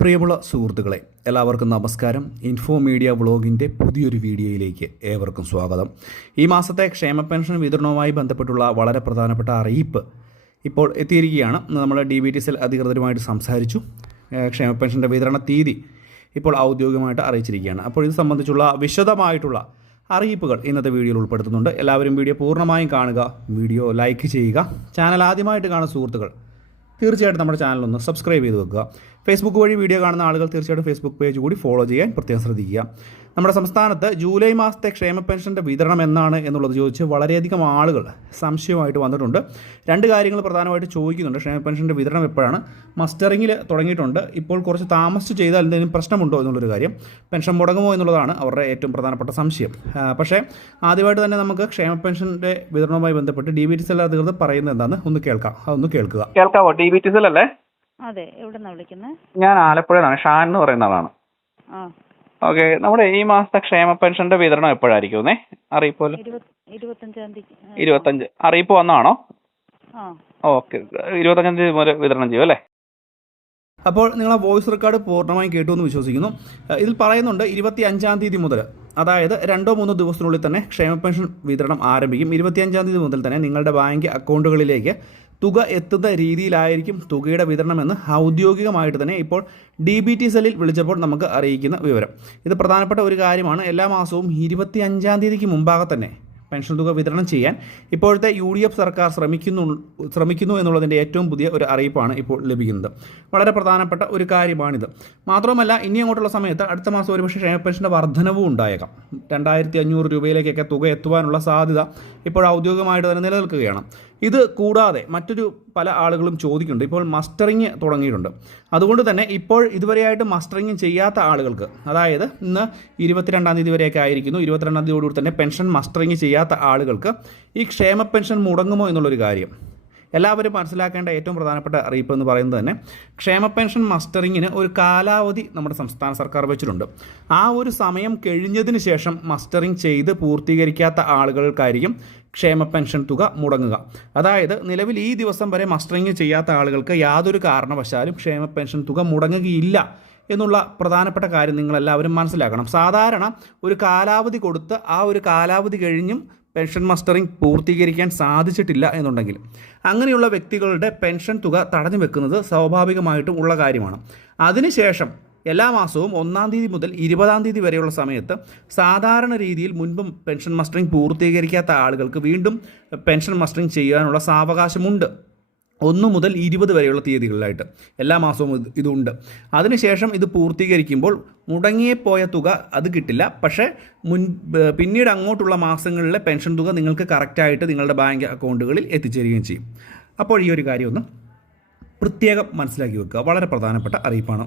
പ്രിയമുള്ള സുഹൃത്തുക്കളെ, എല്ലാവർക്കും നമസ്കാരം. ഇൻഫോ മീഡിയ വ്ളോഗിൻ്റെ പുതിയൊരു വീഡിയോയിലേക്ക് ഏവർക്കും സ്വാഗതം. ഈ മാസത്തെ ക്ഷേമ പെൻഷൻ വിതരണവുമായി ബന്ധപ്പെട്ടുള്ള വളരെ പ്രധാനപ്പെട്ട അറിയിപ്പ് ഇപ്പോൾ എത്തിയിരിക്കുകയാണ്. നമ്മൾ DBT അധികൃതരുമായിട്ട് സംസാരിച്ചു. ക്ഷേമ പെൻഷൻ്റെ വിതരണ തീയതി ഇപ്പോൾ ഔദ്യോഗികമായിട്ട് അറിയിച്ചിരിക്കുകയാണ്. അപ്പോൾ ഇത് സംബന്ധിച്ചുള്ള വിശദമായിട്ടുള്ള അറിയിപ്പുകൾ ഇന്നത്തെ വീഡിയോയിൽ ഉൾപ്പെടുത്തുന്നുണ്ട്. എല്ലാവരും വീഡിയോ പൂർണ്ണമായും കാണുക, വീഡിയോ ലൈക്ക് ചെയ്യുക. ചാനൽ ആദ്യമായിട്ട് കാണുന്ന സുഹൃത്തുക്കൾ തീർച്ചയായിട്ടും നമ്മുടെ ചാനലൊന്ന് സബ്സ്ക്രൈബ് ചെയ്ത് വെക്കുക. ഫേസ്ബുക്ക് വഴി വീഡിയോ കാണുന്ന ആളുകൾ തീർച്ചയായിട്ടും ഫേസ്ബുക്ക് പേജ് കൂടി ഫോളോ ചെയ്യാൻ പ്രത്യേകം ശ്രദ്ധിക്കുക. നമ്മുടെ സംസ്ഥാനത്ത് ജൂലൈ മാസത്തെ ക്ഷേമ പെൻഷൻ്റെ വിതരണം എന്നാണ് എന്നുള്ളത് ചോദിച്ച് വളരെയധികം ആളുകൾ സംശയമായിട്ട് വന്നിട്ടുണ്ട്. രണ്ട് കാര്യങ്ങൾ പ്രധാനമായിട്ട് ചോദിക്കുന്നുണ്ട്. ക്ഷേമ പെൻഷൻ്റെ വിതരണം എപ്പോഴാണ്? മസ്റ്ററിങ്ങിൽ തുടങ്ങിയിട്ടുണ്ട്. ഇപ്പോൾ കുറച്ച് താമസിച്ച് ചെയ്താൽ എന്തെങ്കിലും പ്രശ്നമുണ്ടോ എന്നുള്ളൊരു കാര്യം, പെൻഷൻ മുടങ്ങുമോ എന്നുള്ളതാണ് അവരുടെ ഏറ്റവും പ്രധാനപ്പെട്ട സംശയം. പക്ഷേ ആദ്യമായിട്ട് തന്നെ നമുക്ക് ക്ഷേമ പെൻഷൻ്റെ വിതരണവുമായി ബന്ധപ്പെട്ട് DBT അധികൃതർ പറയുന്നത് എന്താണെന്ന് അതൊന്ന് കേൾക്കുക. കേൾക്കാവോ? DBT അല്ലേ? അതെ, എവിടെന്നാ വിളിക്കുന്നത്? ഞാൻ ആലപ്പുഴയിലാണ്. ഷാൻ എന്ന് പറയുന്ന ആളാണ്. ഓക്കെ, നമ്മുടെ ഈ മാസത്തെ ക്ഷേമ പെൻഷന്റെ വിതരണം എപ്പോഴായിരിക്കും അറിയിപ്പ്? 25 അറിയിപ്പ് വന്നാണോ? ഓക്കെ, 25 തീയതി മുതൽ വിതരണം ചെയ്യും അല്ലേ? അപ്പോൾ നിങ്ങൾ ആ വോയിസ് റെക്കോർഡ് പൂർണ്ണമായും കേട്ടു എന്ന് വിശ്വസിക്കുന്നു. ഇതിൽ പറയുന്നുണ്ട് 25 തീയതി മുതൽ, അതായത് 2-3 ദിവസത്തിനുള്ളിൽ തന്നെ ക്ഷേമ പെൻഷൻ വിതരണം ആരംഭിക്കും. 25 തീയതി മുതൽ തന്നെ നിങ്ങളുടെ ബാങ്ക് അക്കൗണ്ടുകളിലേക്ക് തുക എത്തുന്ന രീതിയിലായിരിക്കും തുകയുടെ വിതരണമെന്ന് ഔദ്യോഗികമായിട്ട് തന്നെ ഇപ്പോൾ DBT വിളിച്ചപ്പോൾ നമുക്ക് അറിയിക്കുന്ന വിവരം. ഇത് പ്രധാനപ്പെട്ട ഒരു കാര്യമാണ്. എല്ലാ മാസവും 25 തീയതിക്ക് മുമ്പാകെ തന്നെ പെൻഷൻ തുക വിതരണം ചെയ്യാൻ ഇപ്പോഴത്തെ UDF സർക്കാർ ശ്രമിക്കുന്നു എന്നുള്ളതിൻ്റെ ഏറ്റവും പുതിയ ഒരു അറിയിപ്പാണ് ഇപ്പോൾ ലഭിക്കുന്നത്. വളരെ പ്രധാനപ്പെട്ട ഒരു കാര്യമാണിത്. മാത്രമല്ല, ഇനി അങ്ങോട്ടുള്ള സമയത്ത് അടുത്ത മാസം ഒരുപക്ഷെ ക്ഷേമ പെൻഷൻ്റെ വർധനവും ഉണ്ടായേക്കാം. 2500 രൂപയിലേക്കൊക്കെ തുക എത്തുവാനുള്ള സാധ്യത ഇപ്പോൾ ഔദ്യോഗികമായിട്ട് തന്നെ നിലനിൽക്കുകയാണ്. ഇത് കൂടാതെ മറ്റൊരു പല ആളുകളും ചോദിക്കുന്നുണ്ട്. ഇപ്പോൾ മസ്റ്ററിങ് തുടങ്ങിയിട്ടുണ്ട്. അതുകൊണ്ട് തന്നെ ഇപ്പോൾ ഇതുവരെയായിട്ട് മസ്റ്ററിങ് ചെയ്യാത്ത ആളുകൾക്ക്, അതായത് ഇന്ന് 22 തീയതി വരെയൊക്കെ ആയിരിക്കുന്നു, 22 തീയതിയോടുകൂടി തന്നെ പെൻഷൻ മസ്റ്ററിങ് ചെയ്യാത്ത ആളുകൾക്ക് ഈ ക്ഷേമ പെൻഷൻ മുടങ്ങുമോ എന്നുള്ളൊരു കാര്യം എല്ലാവരും മനസ്സിലാക്കേണ്ട ഏറ്റവും പ്രധാനപ്പെട്ട അറിയിപ്പ് എന്ന് പറയുന്നത് തന്നെ ക്ഷേമ പെൻഷൻ മസ്റ്ററിങ്ങിന് ഒരു കാലാവധി നമ്മുടെ സംസ്ഥാന സർക്കാർ വെച്ചിട്ടുണ്ട്. ആ ഒരു സമയം കഴിഞ്ഞതിന് ശേഷം മസ്റ്ററിങ് ചെയ്ത് പൂർത്തീകരിക്കാത്ത ആളുകൾക്കായിരിക്കും ക്ഷേമ പെൻഷൻ തുക മുടങ്ങുക. അതായത് നിലവിൽ ഈ ദിവസം വരെ മസ്റ്ററിങ് ചെയ്യാത്ത ആളുകൾക്ക് യാതൊരു കാരണവശാലും ക്ഷേമ പെൻഷൻ തുക മുടങ്ങുകയില്ല എന്നുള്ള പ്രധാനപ്പെട്ട കാര്യം നിങ്ങളെല്ലാവരും മനസ്സിലാക്കണം. സാധാരണ ഒരു കാലാവധി കൊടുത്ത് ആ ഒരു കാലാവധി കഴിഞ്ഞും പെൻഷൻ മസ്റ്ററിങ് പൂർത്തീകരിക്കാൻ സാധിച്ചിട്ടില്ല എന്നുണ്ടെങ്കിൽ അങ്ങനെയുള്ള വ്യക്തികളുടെ പെൻഷൻ തുക തടഞ്ഞു വെക്കുന്നത് സ്വാഭാവികമായിട്ടും ഉള്ള കാര്യമാണ്. അതിനുശേഷം എല്ലാ മാസവും 1 തീയതി മുതൽ 20 തീയതി വരെയുള്ള സമയത്ത് സാധാരണ രീതിയിൽ മുൻപും പെൻഷൻ മസ്റ്ററിങ് പൂർത്തീകരിക്കാത്ത ആളുകൾക്ക് വീണ്ടും പെൻഷൻ മസ്റ്ററിങ് ചെയ്യാനുള്ള സാവകാശമുണ്ട്. 1 മുതൽ 20 വരെയുള്ള തീയതികളിലായിട്ട് എല്ലാ മാസവും ഇതുണ്ട്. അതിനുശേഷം ഇത് പൂർത്തീകരിക്കുമ്പോൾ മുടങ്ങിപ്പോയ തുക അത് കിട്ടില്ല. പക്ഷേ പിന്നീട് അങ്ങോട്ടുള്ള മാസങ്ങളിലെ പെൻഷൻ തുക നിങ്ങൾക്ക് കറക്റ്റായിട്ട് നിങ്ങളുടെ ബാങ്ക് അക്കൗണ്ടുകളിൽ എത്തിച്ചേരുകയും ചെയ്യും. അപ്പോൾ ഈ ഒരു കാര്യം ഒന്ന് പ്രത്യേകം മനസ്സിലാക്കി വെക്കുക. വളരെ പ്രധാനപ്പെട്ട അറിയിപ്പാണ്.